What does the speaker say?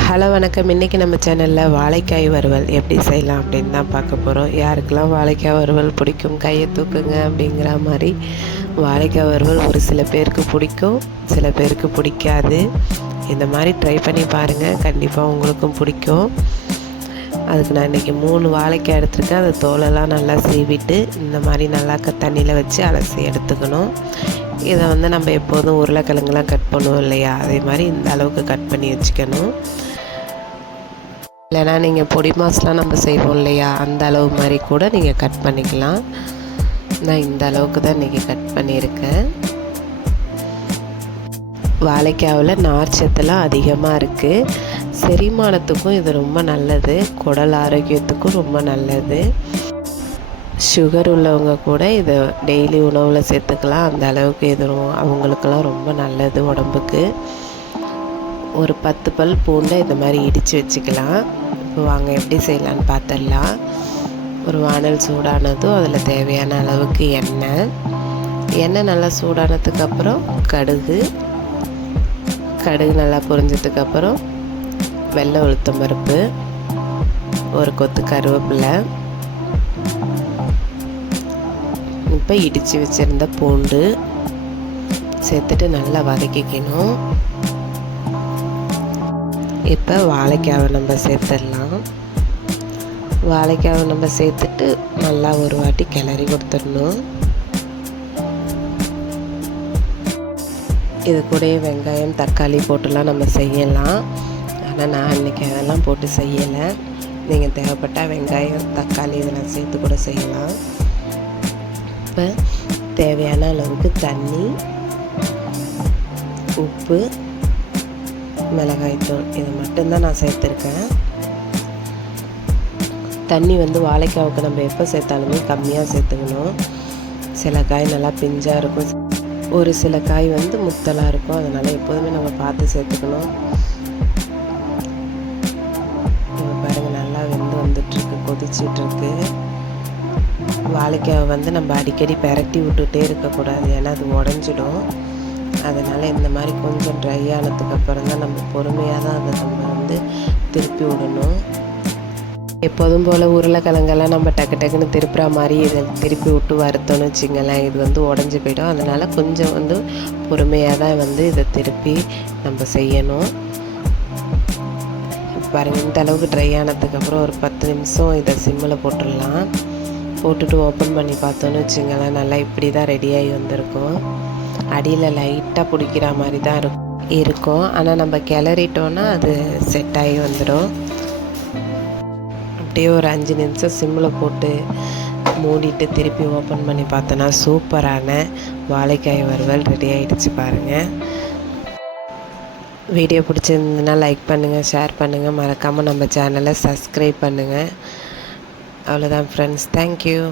Hello வணக்கம். இன்றைக்கி நம்ம சேனலில் வாழைக்காய் வறுவல் எப்படி செய்யலாம் அப்படின்னு தான் பார்க்க போகிறோம். யாருக்கெல்லாம் வாழைக்காய் வறுவல் பிடிக்கும் கையை தூக்குங்க அப்படிங்கிற மாதிரி. வாழைக்காய் வறுவல் ஒரு சில பேருக்கு பிடிக்கும், சில பேருக்கு பிடிக்காது. இந்த மாதிரி ட்ரை பண்ணி பாருங்கள், கண்டிப்பாக உங்களுக்கும் பிடிக்கும். அதுக்கு நான் இன்றைக்கி 3 வாழைக்காய் எடுத்துருக்கேன். அந்த தோலெல்லாம் நல்லா சீவிட்டு இந்த மாதிரி நல்லா தண்ணியில் வச்சு அலசி எடுத்துக்கணும். இதை நம்ம எப்போதும் உருளைக்கிழங்குலாம் கட் பண்ணுவோம் இல்லையா, அதே மாதிரி இந்த அளவுக்கு கட் பண்ணி வச்சுக்கணும். இல்லைனா நீங்கள் பொடி மாஸ்லாம் நம்ம செய்வோம் இல்லையா, அந்த அளவு மாதிரி கூட நீங்கள் கட் பண்ணிக்கலாம். நான் இந்த அளவுக்கு தான் இன்றைக்கி கட் பண்ணியிருக்கேன். வாழைக்காவில் நார் சத்துலாம் அதிகமாக இருக்குது. செரிமானத்துக்கும் இது ரொம்ப நல்லது, குடல் ஆரோக்கியத்துக்கும் ரொம்ப நல்லது. சுகர் உள்ளவங்க கூட இதை டெய்லி உணவில் சேர்த்துக்கலாம். அந்த அளவுக்கு இது அவங்களுக்கெல்லாம் ரொம்ப நல்லது உடம்புக்கு. ஒரு 10 பல் பூண்டை இந்த மாதிரி இடித்து வச்சுக்கலாம். இப்போ வாங்க எப்படி செய்யலான்னு பார்த்துடலாம். ஒரு வானல் சூடானதும் அதில் தேவையான அளவுக்கு எண்ணெய் நல்லா சூடானதுக்கப்புறம் கடுகு நல்லா பொரிஞ்சதுக்கப்புறம் வெள்ளை உளுத்தம் பருப்பு, ஒரு கொத்து கருவேப்பிலை, இப்போ இடித்து வச்சுருந்த பூண்டு சேர்த்துட்டு நல்லா வதக்கிக்கணும். இப்போ வாழைக்காவை நம்ம சேர்த்துடலாம். வாழைக்காவை நம்ம சேர்த்துட்டு நல்லா ஒரு வாட்டி கிளறி கொடுத்துடணும். இது கூட வெங்காயம் தக்காளி போட்டுலாம் நம்ம செய்யலாம். ஆனால் நான் இன்றைக்கி அதெல்லாம் போட்டு செய்யலை. நீங்கள் தேவைப்பட்டால் வெங்காயம் தக்காளி இதெல்லாம் சேர்த்து கூட செய்யலாம். இப்போ தேவையான அளவுக்கு தண்ணி, உப்பு, மிளகாய்த்தூள் இது மட்டும்தான் நான் சேர்த்துருக்கேன். தண்ணி வாழைக்காவுக்கு நம்ம எப்போ சேர்த்தாலுமே கம்மியாக சேர்த்துக்கணும். சில காய் நல்லா பிஞ்சாக இருக்கும், ஒரு சில காய் முத்தலாக இருக்கும். அதனால் எப்போதுமே நம்ம பார்த்து சேர்த்துக்கணும். இப்போ பாருங்கள், நல்லா வந்துட்டுருக்கு, கொதிச்சிட்ருக்கு. வாழைக்காவை நம்ம அடிக்கடி பெரட்டி விட்டுகிட்டே இருக்கக்கூடாது, ஏன்னா அது உடஞ்சிடும். அதனால் இந்த மாதிரி கொஞ்சம் ட்ரை ஆனதுக்கப்புறம் தான் நம்ம பொறுமையாக தான் அதை நம்ம திருப்பி விடணும். எப்போதும் போல் உருளைக்கிழங்கெல்லாம் நம்ம டக்குன்னு திருப்புற மாதிரி இதை திருப்பி விட்டு வறுத்தோன்னு வச்சிங்களேன், இது உடஞ்சி போயிடும். அதனால் கொஞ்சம் பொறுமையாக தான் இதை திருப்பி நம்ம செய்யணும். பாருங்கள், இந்த அளவுக்கு ட்ரை ஆனதுக்கப்புறம் ஒரு 10 நிமிஷம் இதை சிம்மில் போட்டுடலாம். போட்டுட்டு ஓப்பன் பண்ணி பார்த்தோன்னு வச்சுங்களேன், நல்லா இப்படி தான் ரெடியாகி வந்திருக்கும். அடியில் லைட்டாக பிடிக்கிற மாதிரி தான் இருக்கும். ஆனால் நம்ம கிளறிட்டோன்னா அது செட் ஆகி வந்துடும். அப்படியே ஒரு 5 நிமிஷம் சிம்மில் போட்டு மூடிட்டு திருப்பி ஓப்பன் பண்ணி பார்த்தோன்னா சூப்பரான வாழைக்காய் வறுவல் ரெடி ஆகிடுச்சு பாருங்கள். வீடியோ பிடிச்சிருந்ததுன்னா லைக் பண்ணுங்கள், ஷேர் பண்ணுங்கள், மறக்காமல் நம்ம சேனலை சப்ஸ்கிரைப் பண்ணுங்கள். அவ்வளோதான் ஃப்ரெண்ட்ஸ், தேங்க்யூ.